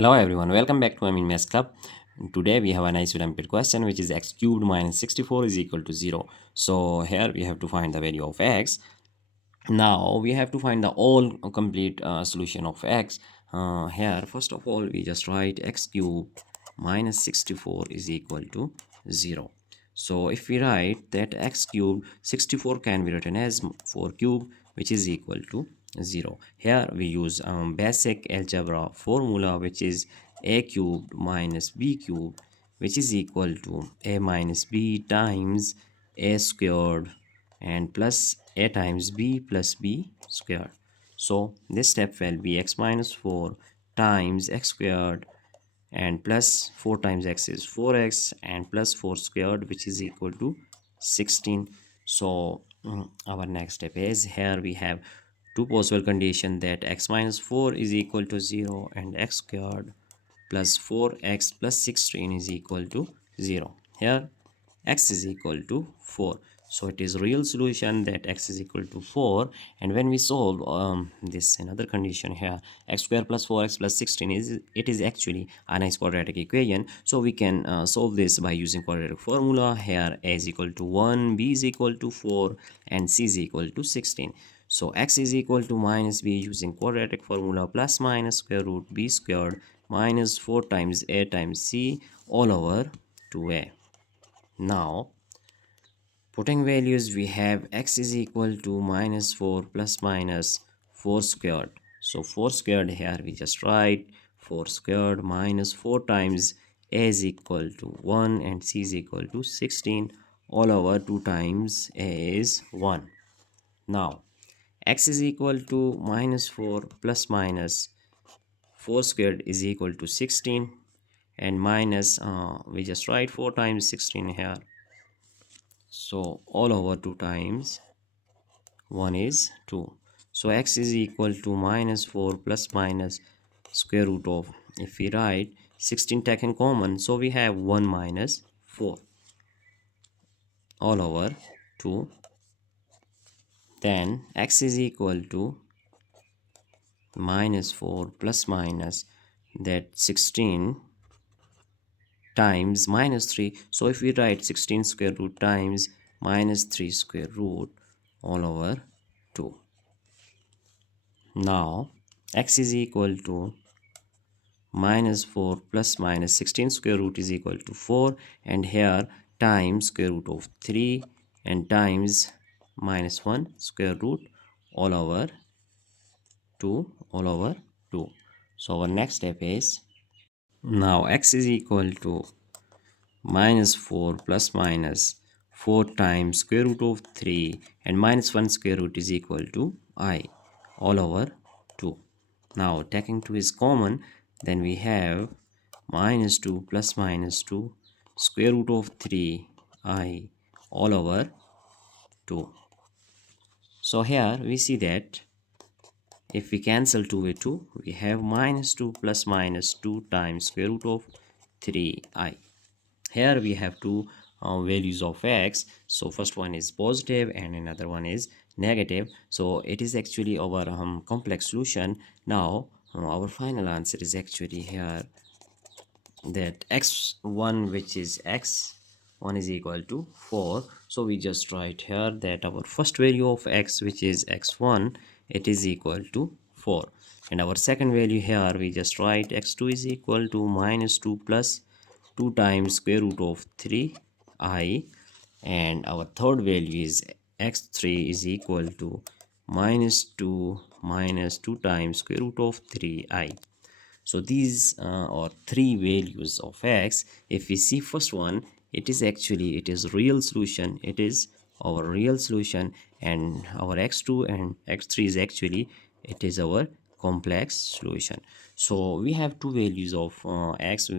Hello everyone, welcome back to AIME Maths Club. Today we have a nice Olympiad question which is x cubed minus 64 is equal to 0. So here we have to find the value of x. Now we have to find the all complete solution of x. Here first of all we just write x cubed minus 64 is equal to 0. So if we write that x cubed 64 can be written as 4 cube which is equal to 0. Here we use basic algebra formula which is a cubed minus b cubed which is equal to a minus b times a squared and plus a times b plus b squared. So this step will be x minus 4 times x squared and plus 4 times x is 4x and plus 4 squared which is equal to 16. So our next step is here we have two possible conditions that x minus 4 is equal to 0 and x squared plus 4x plus 16 is equal to 0. Here x is equal to 4. So it is real solution that x is equal to 4, and when we solve this another condition here, x square plus 4x plus 16 is actually a nice quadratic equation. So we can solve this by using quadratic formula. Here a is equal to 1, b is equal to 4 and c is equal to 16. So x is equal to minus b using quadratic formula plus minus square root b squared minus 4 times a times c all over 2a. Now putting values, we have x is equal to minus 4 plus minus 4 squared. So 4 squared here we just write 4 squared minus 4 times a is equal to 1 and c is equal to 16 all over 2 times a is 1. Now x is equal to minus 4 plus minus 4 squared is equal to 16 and minus we just write 4 times 16 here. So all over 2 times 1 is 2. So x is equal to minus 4 plus minus square root of, if we write 16 taken common, so we have 1 minus 4 all over 2. Then x is equal to minus 4 plus minus that 16 times minus 3. So if we write 16 square root times minus 3 square root all over 2. Now x is equal to minus 4 plus minus 16 square root is equal to 4, and here times square root of 3 and times minus 1 square root all over 2 all over 2. So our next step is, now x is equal to minus 4 plus minus 4 times square root of 3 and minus 1 square root is equal to I all over 2. Now taking 2 is common, then we have minus 2 plus minus 2 square root of 3 I all over 2. So here we see that if we cancel 2 with 2, we have minus 2 plus minus 2 times square root of 3i. Here we have two values of x. So first one is positive and another one is negative. So it is actually our complex solution. Now our final answer is actually here that x1, which is x1 is equal to 4. So we just write here that our first value of x, which is x1, it is equal to 4, and our second value here we just write x2 is equal to minus 2 plus 2 times square root of 3i, and our third value is x3 is equal to minus 2 times square root of 3i. So these are three values of x. If we see first one, it is real solution, it is our real solution, and our x2 and x3 is actually it is our complex solution. So we have two values of x.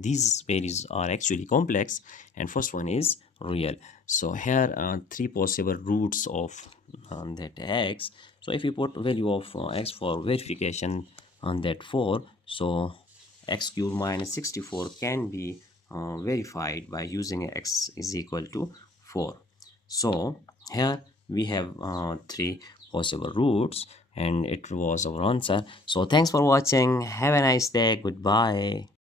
These values are actually complex, and first one is real. So here are three possible roots of that x. So if you put value of x for verification on that 4, so x cubed minus 64 can be verified by using x is equal to 4. So here we have three possible roots, and it was our answer. So thanks for watching. Have a nice day. Goodbye.